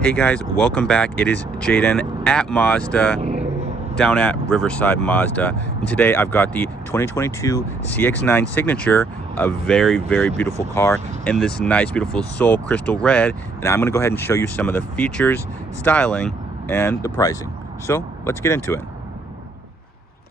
Hey guys, welcome back. It is Jaden at Mazda, down at Riverside Mazda. And today I've got the 2022 CX-9 Signature, a very, very beautiful car in this nice, beautiful Soul Crystal Red. And I'm gonna go ahead and show you some of the features, styling, and the pricing. So let's get into it.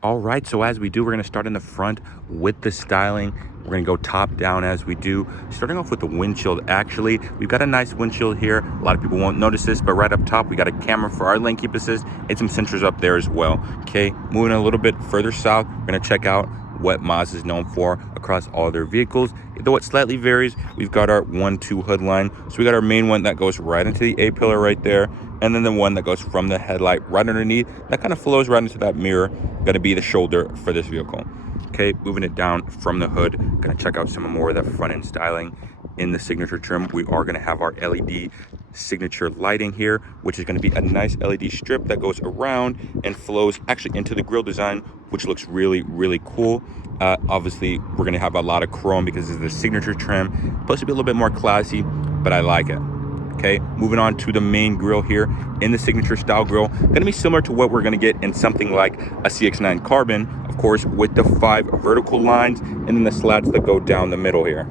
All right, so as we do, we're gonna start in the front with the styling. We're gonna go top down as we do. Starting off with the windshield, actually, we've got a nice windshield here. A lot of people won't notice this, but right up top, we got a camera for our lane keep assist and some sensors up there as well. Okay, moving a little bit further south, we're gonna check out what Mazda is known for across all their vehicles. Though it slightly varies, we've got our 1-2 hood line. So we got our main one that goes right into the A-pillar right there, and then the one that goes from the headlight right underneath, that kind of flows right into that mirror, gonna be the shoulder for this vehicle. Okay, moving it down from the hood, gonna check out some more of the front end styling. In the signature trim, we are gonna have our LED signature lighting here, which is gonna be a nice LED strip that goes around and flows actually into the grille design, which looks really, really cool. Obviously, we're gonna have a lot of chrome because it's the signature trim. Supposed to be a little bit more classy, but I like it. Okay, moving on to the main grille here in the signature style grille. Gonna be similar to what we're gonna get in something like a CX-9 Carbon, of course, with the 5 vertical lines and then the slats that go down the middle here.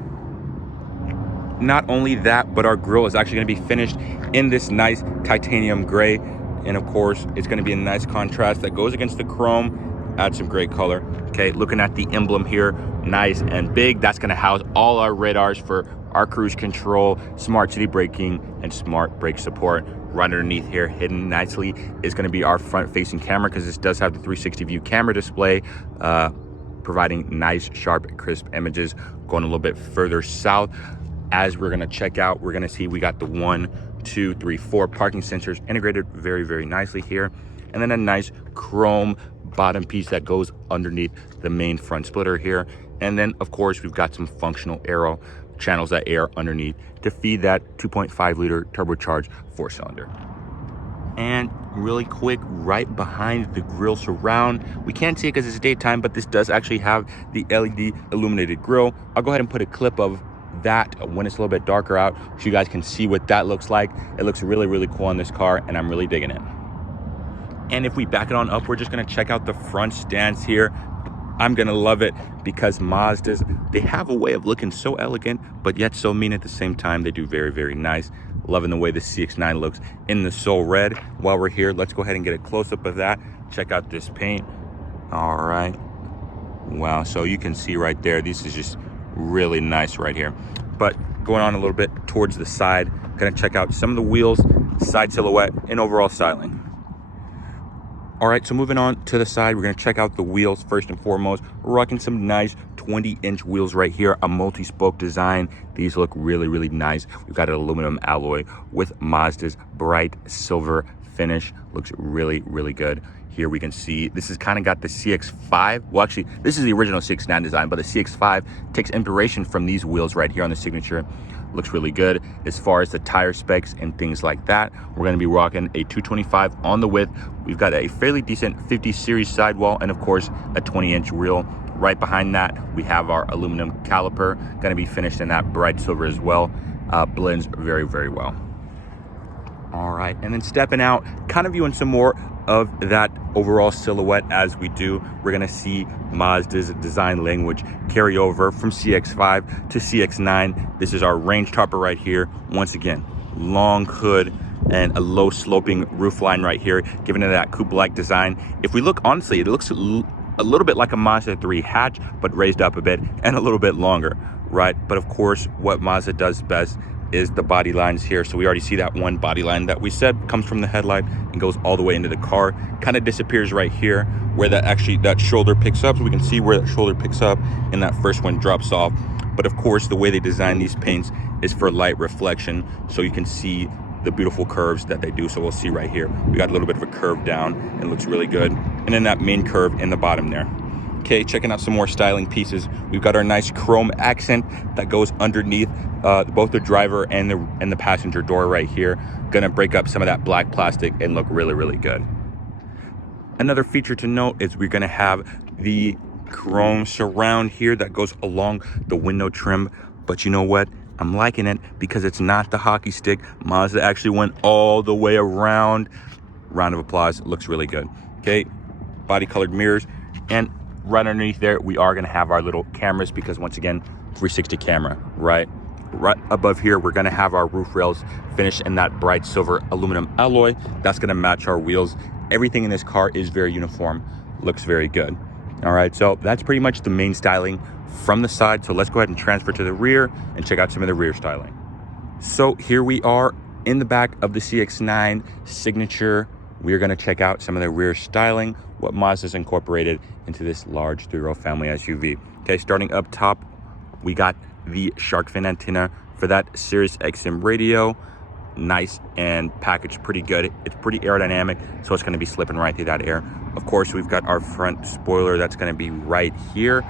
Not only that, but our grille is actually gonna be finished in this nice titanium gray. And of course, it's gonna be a nice contrast that goes against the chrome, add some great color. Okay, looking at the emblem here, nice and big. That's gonna house all our radars for our cruise control, smart city braking, and smart brake support. Right underneath here, hidden nicely, is gonna be our front-facing camera because this does have the 360 view camera display, providing nice, sharp, crisp images. Going a little bit further south, as we're gonna check out, we're gonna see we got the 1, 2, 3, 4 parking sensors integrated very, very nicely here. And then a nice chrome bottom piece that goes underneath the main front splitter here. And then of course, we've got some functional aero channels that air underneath to feed that 2.5 liter turbocharged 4-cylinder. And really quick, right behind the grille surround, we can't see it because it's daytime, but this does actually have the LED illuminated grille. I'll go ahead and put a clip of that when it's a little bit darker out so you guys can see what that looks like. It looks really, really cool on this car and I'm really digging it. And if we back it on up, we're just gonna check out the front stance here. I'm gonna love it because Mazdas, they have a way of looking so elegant, but yet so mean at the same time. They do very, very nice. Loving the way the CX-9 looks in the Soul Red. While we're here, let's go ahead and get a close-up of that. Check out this paint. All right. Wow, so you can see right there, this is just really nice right here. But going on a little bit towards the side, gonna check out some of the wheels, side silhouette, and overall styling. All right, so moving on to the side, we're gonna check out the wheels first and foremost. We're rocking some nice 20-inch wheels right here, a multi-spoke design. These look really, really nice. We've got an aluminum alloy with Mazda's bright silver finish. Looks really, really good. Here we can see, this has kind of got the CX-5. Well, actually, this is the original CX-9 design, but the CX-5 takes inspiration from these wheels right here on the signature. Looks really good. As far as the tire specs and things like that, we're gonna be rocking a 225 on the width. We've got a fairly decent 50 series sidewall and of course a 20-inch wheel. Right behind that, we have our aluminum caliper, gonna be finished in that bright silver as well. Blends very, very well. All right, and then stepping out, kind of viewing some more of that overall silhouette as we do. We're gonna see Mazda's design language carry over from CX-5 to CX-9. This is our range topper right here. Once again, long hood and a low sloping roof line right here, giving it that coupe-like design. If we look, honestly, it looks a little bit like a Mazda 3 hatch, but raised up a bit and a little bit longer, right? But of course, what Mazda does best is the body lines here. So we already see that one body line that we said comes from the headlight and goes all the way into the car, kind of disappears right here where that shoulder picks up. So we can see where that shoulder picks up and that first one drops off. But of course, the way they design these paints is for light reflection. So you can see the beautiful curves that they do. So we'll see right here, we got a little bit of a curve down and it looks really good. And then that main curve in the bottom there. Okay, checking out some more styling pieces. We've got our nice chrome accent that goes underneath both the driver and the passenger door right here. Gonna break up some of that black plastic and look really, really good. Another feature to note is we're gonna have the chrome surround here that goes along the window trim. But you know what? I'm liking it because it's not the hockey stick. Mazda actually went all the way around. Round of applause. It looks really good. Okay, body colored mirrors, and right underneath there we are going to have our little cameras, because once again, 360 camera. Right above here we're going to have our roof rails finished in that bright silver aluminum alloy. That's going to match our wheels. Everything in this car is very uniform, looks very good. All right, so that's pretty much the main styling from the side. So let's go ahead and transfer to the rear and check out some of the rear styling. So here we are in the back of the CX-9 Signature. We are going to check out some of the rear styling, what Mazda's incorporated into this large three-row family SUV. Okay, starting up top, we got the shark fin antenna for that Sirius XM radio. Nice and packaged pretty good. It's pretty aerodynamic, so it's going to be slipping right through that air. Of course, we've got our front spoiler that's going to be right here,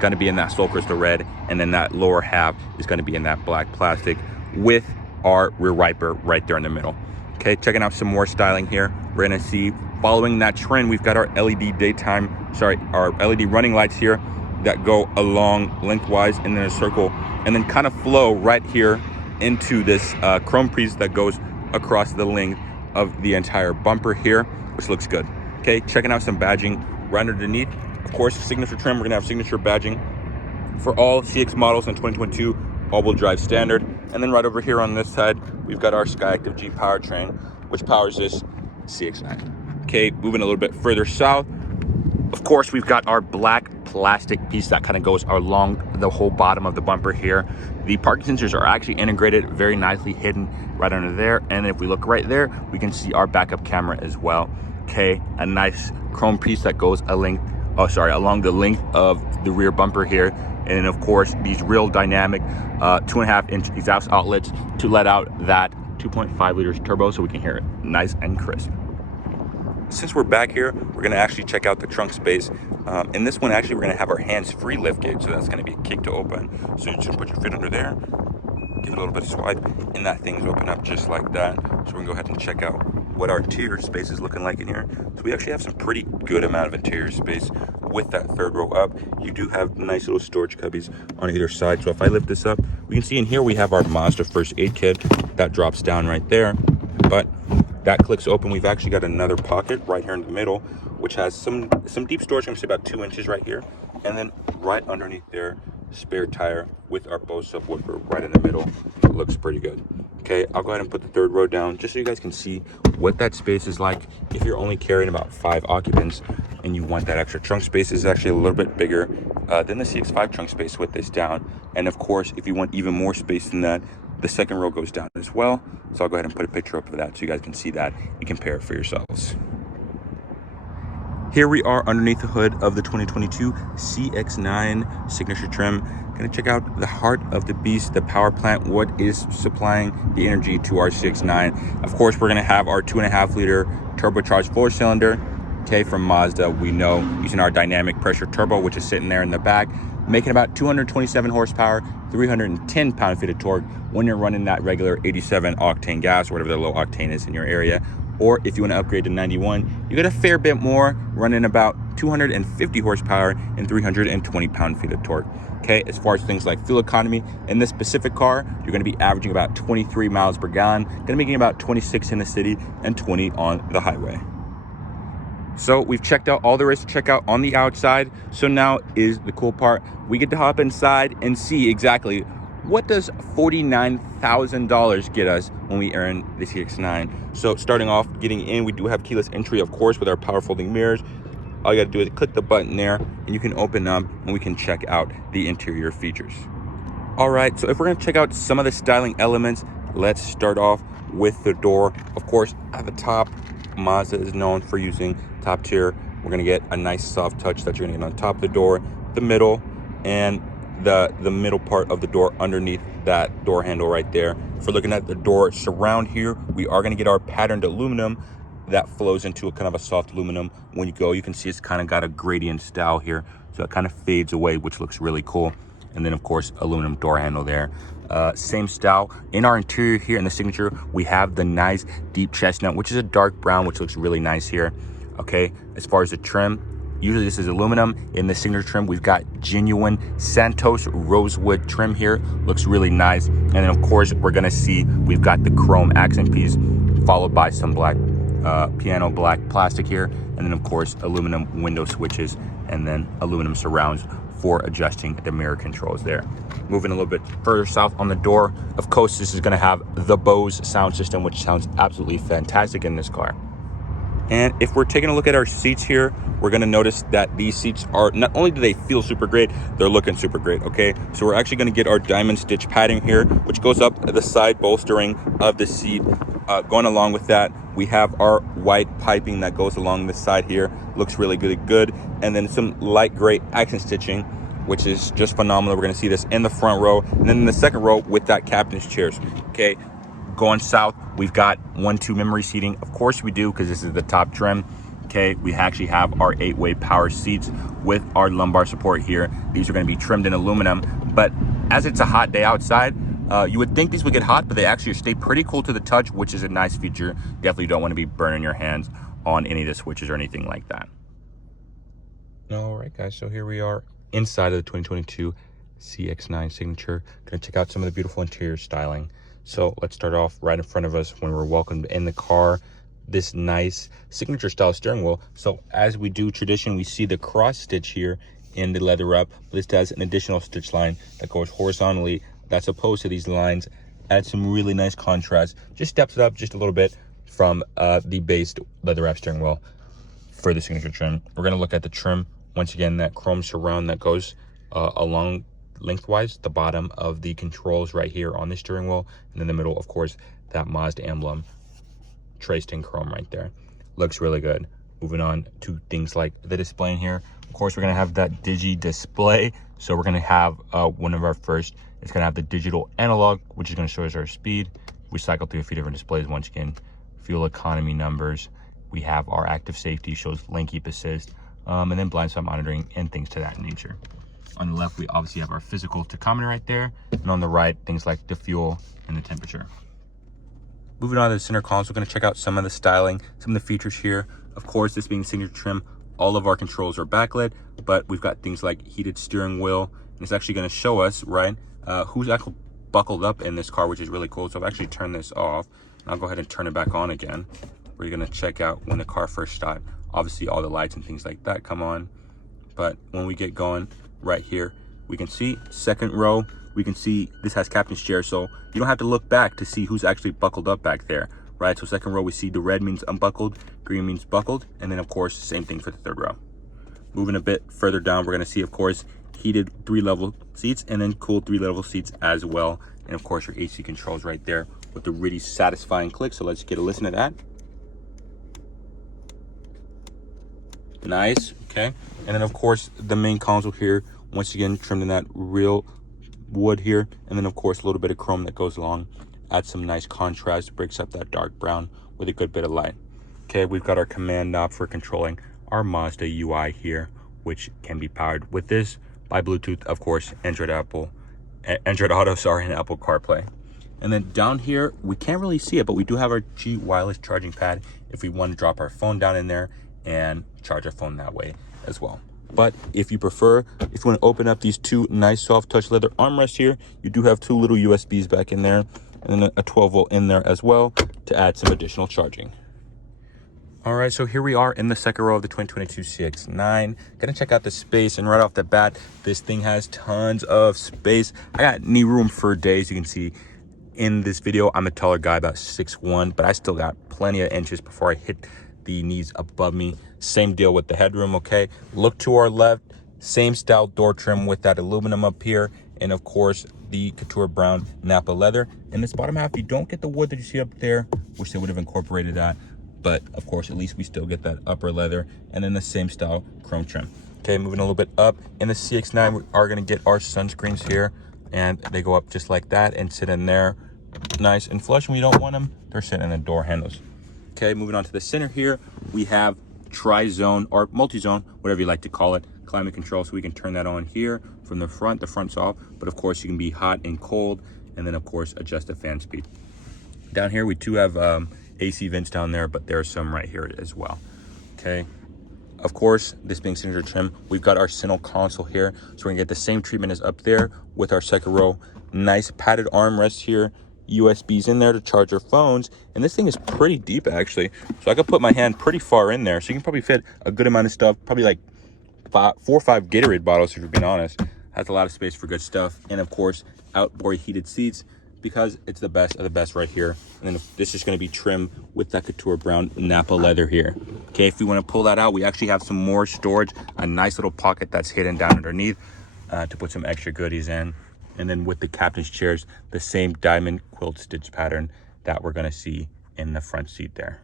going to be in that soul crystal red, and then that lower half is going to be in that black plastic with our rear wiper right there in the middle. Okay, checking out some more styling here. We're going to see, following that trend, we've got our our LED running lights here that go along lengthwise and then a circle, and then kind of flow right here into this chrome piece that goes across the length of the entire bumper here, which looks good. Okay, checking out some badging right underneath. Of course, signature trim, we're gonna have signature badging for all CX models in 2022, all-wheel drive standard. And then right over here on this side, we've got our Skyactiv G powertrain, which powers this CX-9. Okay, moving a little bit further south, of course, we've got our black plastic piece that kind of goes along the whole bottom of the bumper here. The parking sensors are actually integrated, very nicely hidden right under there. And if we look right there, we can see our backup camera as well. Okay, a nice chrome piece that goes along the length of the rear bumper here. And then of course, these real dynamic 2.5-inch exhaust outlets to let out that 2.5 liters turbo so we can hear it nice and crisp. Since we're back here, we're going to actually check out the trunk space. In this one, actually, we're going to have our hands-free lift gate, so that's going to be a kick to open. So you just put your foot under there, give it a little bit of swipe, and that thing's open up just like that. So we're going to go ahead and check out what our interior space is looking like in here. So we actually have some pretty good amount of interior space with that third row up. You do have nice little storage cubbies on either side. So if I lift this up, we can see in here we have our Mazda first aid kit that drops down right there. But that clicks open. We've actually got another pocket right here in the middle, which has some deep storage. I'm gonna say about 2 inches right here, and then right underneath there, spare tire with our Bose subwoofer right in the middle. It looks pretty good. Okay, I'll go ahead and put the third row down just so you guys can see what that space is like. If you're only carrying about 5 occupants and you want that extra trunk space, is actually a little bit bigger than the CX-5 trunk space with this down. And of course, if you want even more space than that, the second row goes down as well. So I'll go ahead and put a picture up of that so you guys can see that and compare it for yourselves. Here we are underneath the hood of the 2022 CX-9 Signature trim. Gonna check out the heart of the beast, the power plant, what is supplying the energy to our CX-9. Of course, we're gonna have our 2.5 liter turbocharged 4-cylinder, okay, from Mazda. We know, using our dynamic pressure turbo, which is sitting there in the back, making about 227 horsepower, 310 pound-feet of torque when you're running that regular 87 octane gas, or whatever the low octane is in your area. Or if you want to upgrade to 91, you get a fair bit more, running about 250 horsepower and 320 pound-feet of torque. Okay, as far as things like fuel economy, in this specific car, you're going to be averaging about 23 miles per gallon, going to be making about 26 in the city and 20 on the highway. So we've checked out all there is to check out on the outside. So now is the cool part. We get to hop inside and see exactly what does $49,000 get us when we earn the CX-9. So starting off, getting in, we do have keyless entry, of course, with our power folding mirrors. All you gotta do is click the button there and you can open up and we can check out the interior features. All right, so if we're gonna check out some of the styling elements, let's start off with the door. Of course, at the top, Mazda is known for using top tier. We're gonna get a nice soft touch that you're gonna get on top of the door, the middle, and the middle part of the door underneath that door handle right there. If we're looking at the door surround here, we are gonna get our patterned aluminum that flows into a kind of a soft aluminum. When you go, you can see it's kind of got a gradient style here, so it kind of fades away, which looks really cool. And then of course, aluminum door handle there. Same style. In our interior here in the Signature, we have the nice deep chestnut, which is a dark brown, which looks really nice here. Okay, as far as the trim, Usually this is aluminum. In the signature trim, we've got genuine Santos rosewood trim here. Looks really nice. And then of course, we're gonna see we've got the chrome accent piece followed by some black piano black plastic here. And then of course, aluminum window switches and then aluminum surrounds for adjusting the mirror controls there. Moving a little bit further south on the door, of course, this is gonna have the Bose sound system, which sounds absolutely fantastic in this car. And if we're taking a look at our seats here, we're gonna notice that these seats are, not only do they feel super great, they're looking super great, okay? So we're actually gonna get our diamond stitch padding here, which goes up the side bolstering of the seat. Going along with that, we have our white piping that goes along the side here. Looks really good. And then some light gray accent stitching, which is just phenomenal. We're gonna see this in the front row, and then in the second row with that captain's chairs, okay? Going south, we've got 1-2 memory seating. Of course we do, because this is the top trim. Okay, we actually have our 8-way power seats with our lumbar support here. These are going to be trimmed in aluminum, but as it's a hot day outside, you would think these would get hot, but they actually stay pretty cool to the touch, which is a nice feature. Definitely don't want to be burning your hands on any of the switches or anything like that. All right, guys, so here we are inside of the 2022 CX-9 Signature. Gonna check out some of the beautiful interior styling. So let's start off right in front of us when we're welcomed in the car. This nice signature style steering wheel. So as we do tradition, we see the cross stitch here in the leather up. This has an additional stitch line that goes horizontally that's opposed to these lines. Adds some really nice contrast. Just steps it up just a little bit from the base leather wrap steering wheel for the signature trim. We're gonna look at the trim. Once again, that chrome surround that goes along lengthwise the bottom of the controls right here on the steering wheel, and in the middle, of course, that Mazda emblem traced in chrome right there. Looks really good. Moving on to things like the display in here. Of course, we're gonna have that digi display. So we're gonna have one of our first, it's gonna have the digital analog, which is gonna show us our speed. We cycle through a few different displays. Once again, fuel economy numbers. We have our active safety, shows lane keep assist, and then blind spot monitoring and things to that nature. On the left, we obviously have our physical tachometer right there. And on the right, things like the fuel and the temperature. Moving on to the center console, we're going to check out some of the styling, some of the features here. Of course, this being signature trim, all of our controls are backlit, but we've got things like heated steering wheel. And it's actually going to show us, right, who's actually buckled up in this car, which is really cool. So I've actually turned this off. And I'll go ahead and turn it back on again. We're going to check out when the car first started. Obviously, all the lights and things like that come on. But when we get going, right here, we can see second row, we can see this has captain's chair, so you don't have to look back to see who's actually buckled up back there, right? So second row, we see the red means unbuckled, green means buckled, and then of course, same thing for the third row. Moving a bit further down, we're gonna see, of course, heated 3-level seats and then cooled 3-level seats as well. And of course, your AC controls right there with the really satisfying click. So let's get a listen to that. Nice, okay. And then of course, the main console here, once again, trimmed in that real wood here. And then of course, a little bit of chrome that goes along, adds some nice contrast, breaks up that dark brown with a good bit of light. Okay, we've got our command knob for controlling our Mazda UI here, which can be powered with this by Bluetooth, of course, Android Auto, and Apple CarPlay. And then down here, we can't really see it, but we do have our G wireless charging pad if we want to drop our phone down in there and charge our phone that way as well. But if you prefer, if you want to open up these two nice soft touch leather armrests here, you do have two little USBs back in there and then a 12-volt in there as well to add some additional charging. All right, so here we are in the second row of the 2022 CX-9. Gonna check out the space, and right off the bat, this thing has tons of space. I got knee room for days. You can see in this video, I'm a taller guy, about 6'1", but I still got plenty of inches before I hit the knees above me. Same deal with the headroom, okay? Look to our left, same style door trim with that aluminum up here, and of course, the Caturra brown Nappa leather. In this bottom half, you don't get the wood that you see up there. Wish they would have incorporated that. But of course, at least we still get that upper leather and then the same style chrome trim. Okay, moving a little bit up in the CX-9, we are gonna get our sunscreens here, and they go up just like that and sit in there nice and flush. When you don't want them, they're sitting in the door handles. Okay, moving on to the center here, we have tri-zone or multi-zone, whatever you like to call it, climate control. So we can turn that on here from the front's off, but of course you can be hot and cold, and then of course adjust the fan speed. Down here, we do have AC vents down there, but there's some right here as well. Okay, Of course, this being signature trim, we've got our center console here. So we're gonna get the same treatment as up there with our second row. Nice padded armrest here. USBs in there to charge our phones. And this thing is pretty deep actually. So I could put my hand pretty far in there. So you can probably fit a good amount of stuff, probably like 4 or 5 Gatorade bottles if you're being honest. Has a lot of space for good stuff. And of course, outboard heated seats, because it's the best of the best right here. And then this is going to be trimmed with that Caturra brown Nappa leather here. Okay, if you want to pull that out, we actually have some more storage, a nice little pocket that's hidden down underneath to put some extra goodies in. And then with the captain's chairs, the same diamond quilt stitch pattern that we're going to see in the front seat there.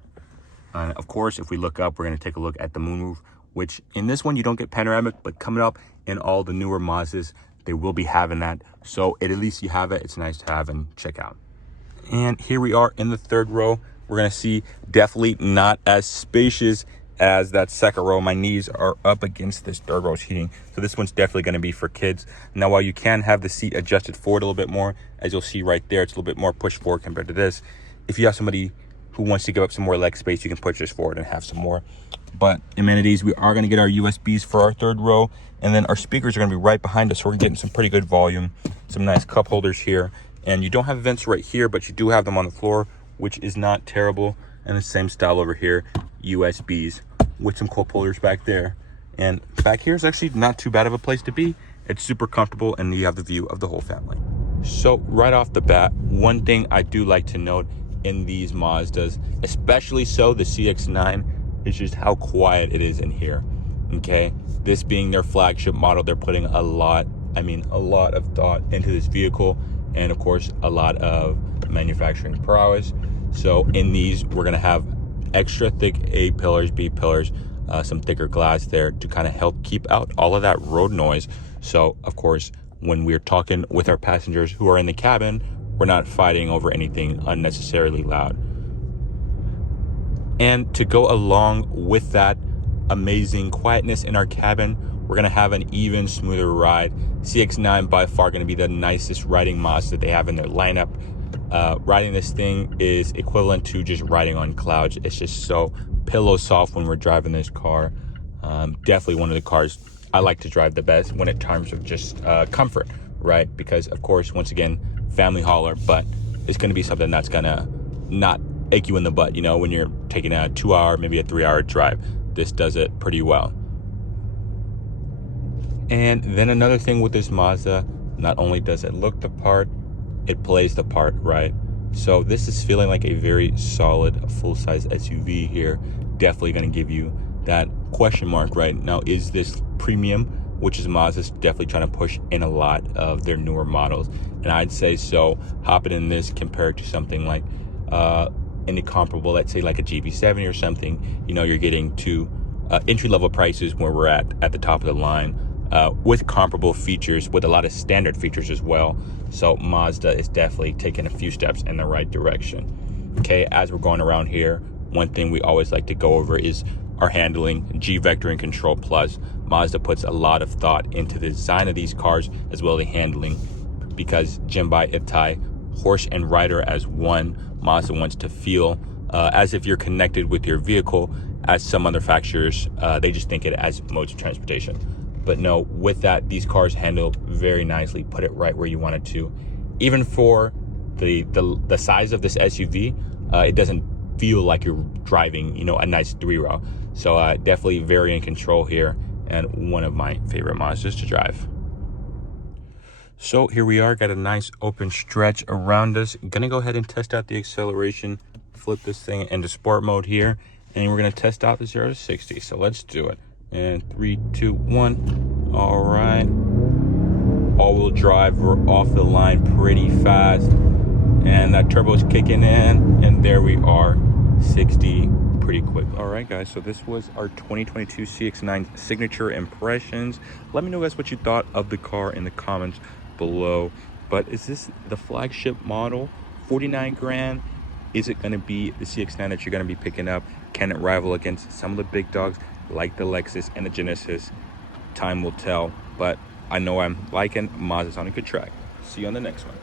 Of course, if we look up, we're going to take a look at the moonroof, which in this one you don't get panoramic, but coming up in all the newer Mazdas, they will be having that. So at least you have it. It's nice to have and check out. And here we are in the third row. We're gonna see definitely not as spacious as that second row. My knees are up against this third row's heating. So this one's definitely gonna be for kids. Now, while you can have the seat adjusted forward a little bit more, as you'll see right there, it's a little bit more push forward compared to this. If you have somebody who wants to give up some more leg space, you can push this forward and have some more. But amenities, we are gonna get our USBs for our third row. And then our speakers are gonna be right behind us. So we're getting some pretty good volume, some nice cup holders here. And you don't have vents right here, but you do have them on the floor, which is not terrible. And the same style over here, USBs with some cup holders back there. And back here is actually not too bad of a place to be. It's super comfortable and you have the view of the whole family. So right off the bat, one thing I do like to note in these Mazdas, especially so the CX-9, is just how quiet it is in here. Okay, this being their flagship model, they're putting a lot of thought into this vehicle, and of course a lot of manufacturing prowess. So in these, we're gonna have extra thick A pillars, B pillars, some thicker glass there to kind of help keep out all of that road noise. So of course, when we're talking with our passengers who are in the cabin, we're not fighting over anything unnecessarily loud. And to go along with that amazing quietness in our cabin, we're gonna have an even smoother ride. CX-9 by far gonna be the nicest riding Mazda they have in their lineup. Riding this thing is equivalent to just riding on clouds. It's just so pillow soft when we're driving this car. Definitely one of the cars I like to drive the best when it comes of just comfort, right? Because of course, once again, family hauler, but it's gonna be something that's gonna not ache you in the butt, you know, when you're taking a 2-hour, maybe a 3-hour drive. This does it pretty well. And then another thing with this Mazda, not only does it look the part, it plays the part, right? So this is feeling like a very solid full-size SUV here. Definitely going to give you that question mark, right? Now, is this premium, which is Mazda's definitely trying to push in a lot of their newer models? And I'd say so. Hopping in this compared to something like any comparable, let's say like a GB70 or something, you know, you're getting to entry-level prices where we're at the top of the line, with comparable features, with a lot of standard features as well. So Mazda is definitely taking a few steps in the right direction. Okay, as we're going around here, one thing we always like to go over is our handling, G Vectoring Control Plus. Mazda puts a lot of thought into the design of these cars as well as the handling, because Jinbai Itai, horse and rider as one, Mazda wants to feel as if you're connected with your vehicle, as some manufacturers, they just think it as modes of transportation. But no, with that, these cars handle very nicely, put it right where you want it to. Even for the size of this SUV, it doesn't feel like you're driving, you know, a nice 3-row. So definitely very in control here, and one of my favorite Mazdas to drive. So here we are, got a nice open stretch around us. Gonna go ahead and test out the acceleration, flip this thing into sport mode here, and we're gonna test out the 0 to 60. So let's do it. And 3, 2, 1. All right. All-wheel drive, we're off the line pretty fast. And that turbo's kicking in, and there we are, 60 pretty quick. All right, guys, so this was our 2022 CX-9 signature impressions. Let me know, guys, what you thought of the car in the comments below. But is this the flagship model? 49 grand? Is it going to be the CX-9 that you're going to be picking up? Can it rival against some of the big dogs like the Lexus and the Genesis? Time will tell, but I know I'm liking Mazda's on a good track. See you on the next one.